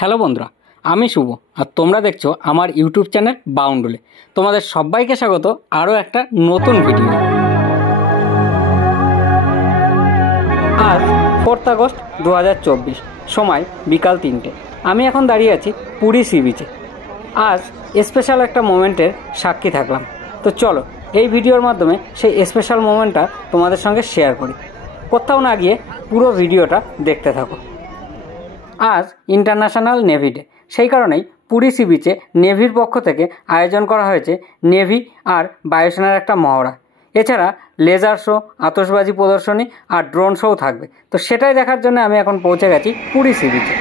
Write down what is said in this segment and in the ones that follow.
হ্যালো বন্ধুরা, আমি শুভ আর তোমরা দেখছো আমার ইউটিউব চ্যানেল বাউন্ডুলে। তোমাদের সবাইকে স্বাগত আরও একটা নতুন ভিডিও। আজ 4 আগস্ট 2024, সময় বিকাল 3টে। আমি এখন দাঁড়িয়ে আছি পুরী সি বিচে। আজ স্পেশাল একটা মোমেন্টের সাক্ষী থাকলাম। তো চলো এই ভিডিওর মাধ্যমে সেই স্পেশাল মোমেন্টটা তোমাদের সঙ্গে শেয়ার করি। কোথাও না গিয়ে পুরো ভিডিওটা দেখতে থাকো। আজ ইন্টারন্যাশনাল নেভি ডে, সেই কারণেই পুরী সি বিচে নেভির পক্ষ থেকে আয়োজন করা হয়েছে নেভি আর বায়ুসেনার একটা মহড়া। এছাড়া লেজার শো, আতশবাজি প্রদর্শনী আর ড্রোন শোও থাকবে। তো সেটাই দেখার জন্য আমি এখন পৌঁছে গেছি পুরী সি বিচে।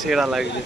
সেরা লাগছে।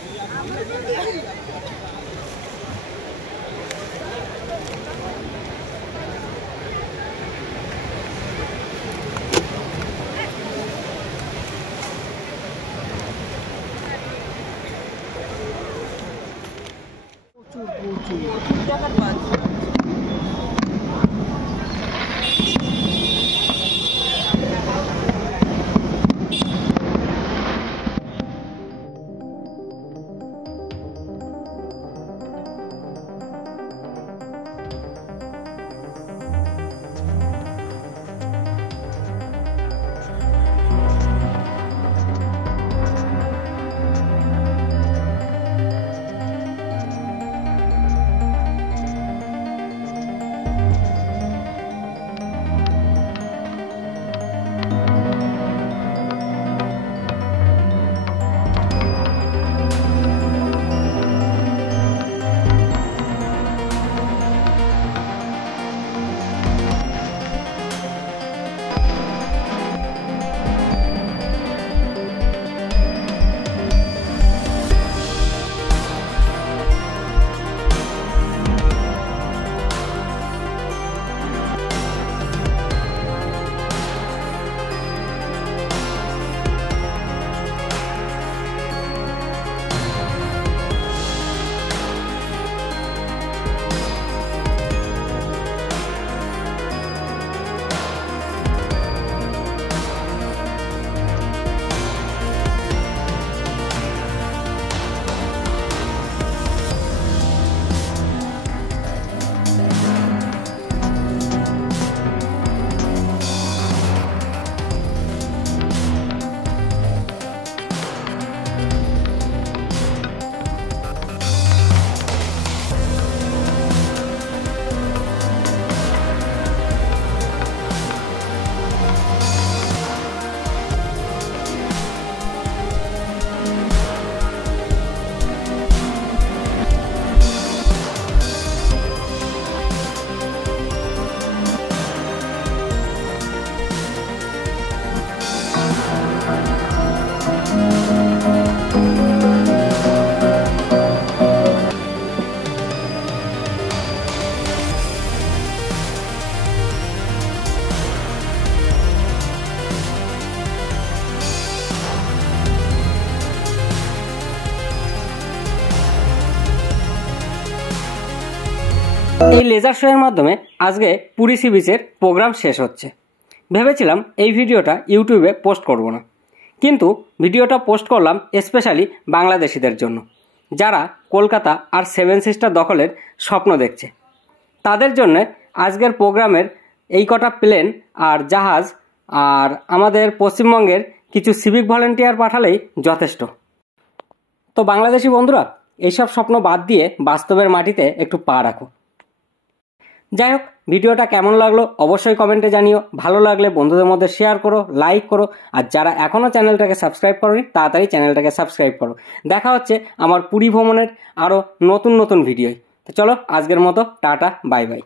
এই লেজার শোয়ের মাধ্যমে আজকে পুরী সি বিচের প্রোগ্রাম শেষ হচ্ছে। ভেবেছিলাম এই ভিডিওটা ইউটিউবে পোস্ট করব না, কিন্তু ভিডিওটা পোস্ট করলাম স্পেশালি বাংলাদেশিদের জন্য, যারা কলকাতা আর সেভেন সিস্টার দখলের স্বপ্ন দেখছে। তাদের জন্য আজকের প্রোগ্রামের এই কটা প্লেন আর জাহাজ আর আমাদের পশ্চিমবঙ্গের কিছু সিভিক ভলেন্টিয়ার পাঠালেই যথেষ্ট। তো বাংলাদেশি বন্ধুরা, এইসব স্বপ্ন বাদ দিয়ে বাস্তবের মাটিতে একটু পা রাখো। যাই হোক, ভিডিওটা কেমন লাগলো অবশ্যই কমেন্টে জানিও। ভালো লাগলে বন্ধুদের মধ্যে শেয়ার করো, লাইক করো, আর যারা এখনও চ্যানেলটাকে সাবস্ক্রাইব করোনি তাড়াতাড়ি চ্যানেলটাকে সাবস্ক্রাইব করো। দেখা হচ্ছে আমার পুরী ভ্রমণের আরও নতুন নতুন ভিডিওয়। তো চলো, আজকের মতো টাটা, বাই বাই।